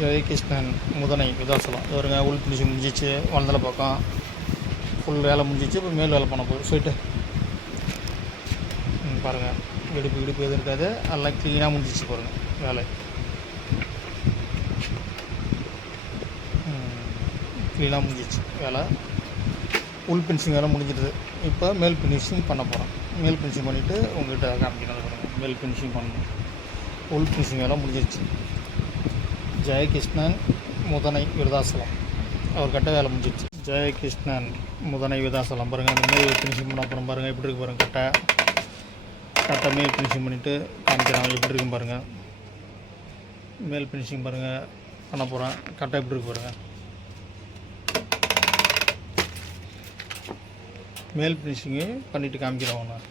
ஜெயகிருஷ்ணன் முதனை விதாசலம் இவருங்க உள் பிடிச்சி முடிஞ்சிச்சு வளர்ந்தல பக்கம் ஃபுல் வேலை முடிஞ்சிச்சு. இப்போ மேல் வேலை பண்ண போகுது போயிட்டு பாருங்கள். இடுப்பு எதுவும் இருக்காது, எல்லாம் க்ளீனாக முடிஞ்சிச்சு பாருங்கள் வேலை. க்ளீனாக முடிஞ்சிச்சு வேலை. உள் ஃபினிஷிங் வேலை முடிஞ்சிடுது. இப்போ மேல் ஃபினிஷிங் பண்ண போகிறோம். மேல் ஃபினிஷிங் பண்ணிவிட்டு உங்கள்கிட்ட காமிக்கணும் பாருங்கள். மேல் ஃபினிஷிங் பண்ணணும். உள் ஃபினிஷிங் வேலை முடிஞ்சிடுச்சு. ஜெயகிருஷ்ணன் முதனை விருதாசலம் அவர்கிட்ட வேலை முடிஞ்சிடுச்சு. ஜெயகிருஷ்ணன் முதனை விருதாசலம் பாருங்கள். அந்த மேல் ஃபினிஷிங் பண்ண அப்புறம் பாருங்கள் எப்படி இருக்கு பாருங்கள். கட்டை மேல் ஃபினிஷிங் பண்ணிவிட்டு காமிக்கிறாங்க எப்படி இருக்குன்னு பாருங்கள். மேல் ஃபினிஷிங் பாருங்கள் பண்ண போகிறேன். கட்டை எப்படி இருக்கு பாருங்கள். மேல் ஃபினிஷிங்கு பண்ணிவிட்டு காமிக்கிறோம். நான்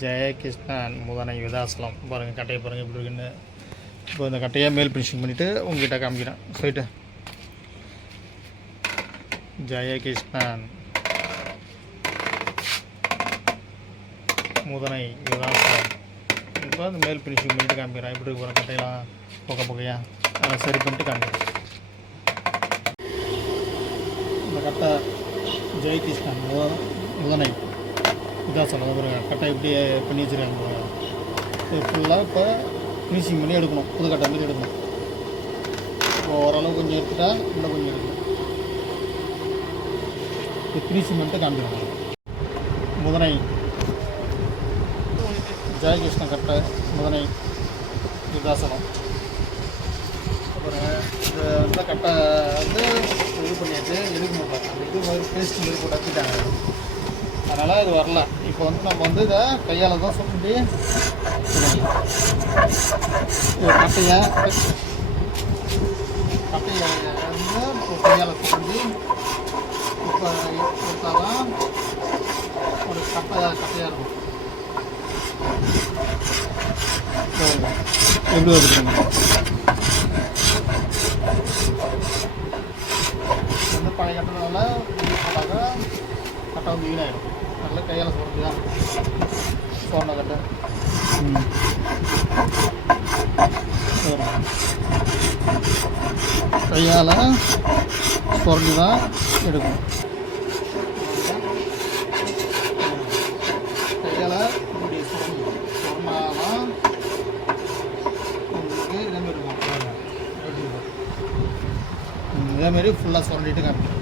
ஜெயகிருஷ்ணன் முதனை விதாசலம் பாருங்கள். கட்டையை பாருங்கள் எப்படி இருக்குன்னு. இப்போ இந்த கட்டையை மேல் ஃபினிஷிங் பண்ணிவிட்டு உங்கள்கிட்ட காமிக்கிறேன் போயிட்டு. ஜெயகிருஷ்ணன் முதனை விதாசலம் இப்போ அந்த மேல் ஃபினிஷிங் பண்ணிவிட்டு காமிக்கிறேன் எப்படி இருக்கு பாருங்கள். கட்டையெல்லாம் புகையாக அதை சரி பண்ணிட்டு காமிக்கிறேன். இந்த கட்டை ஜெயகிருஷ்ணன் முதனை விதாசலம் பாருங்கள். கட்டை எப்படி பண்ணி வச்சுருக்காங்க பாருங்கள். ஃபுல்லாக இப்போ ஃபினிஷிங் பண்ணி எடுக்கணும். புது கட்டை மாதிரி எடுக்கணும். இப்போ ஓரளவு கொஞ்சம் எடுத்துட்டா இன்னும் கொஞ்சம் எடுக்கணும். இப்போ ஃபினிஷிங் பண்ணிட்டு காமிக்கிறோம். முதனை ஜெயகிருஷ்ண கட்டை முதனை விருதாசலம் அப்புறம் இந்த கட்டை வந்து இது பண்ணிட்டு எடுக்க மாட்டாங்க. அந்த இது மாதிரி பேஸ்ட் மாதிரி போட்டு வச்சுட்டாங்க. அதனால் இது வரல. இப்போ வந்து நம்ம வந்து இதை கையால் தான் சொல்லி கட்டையை வந்து கையால் சொல்லி இப்போ எடுத்தால் தான் ஒரு கட்டையாக இருக்கும். எப்படி வருதுங்க வந்து பழைய கட்டுறதுனால போட்டாக்க கட்டை வந்து வீணாயிடும். நல்லா கையால் சொல்கிறது தான் சோர்ண கட்டை. கையால் சுரண்டி தான் எடுக்கணும். கையால் இப்படி சொன்னாதான் உங்களுக்கு இதேமாரி இருக்கும். இதேமாரி ஃபுல்லாக சுரண்டிட்டு காமிக்கணும்.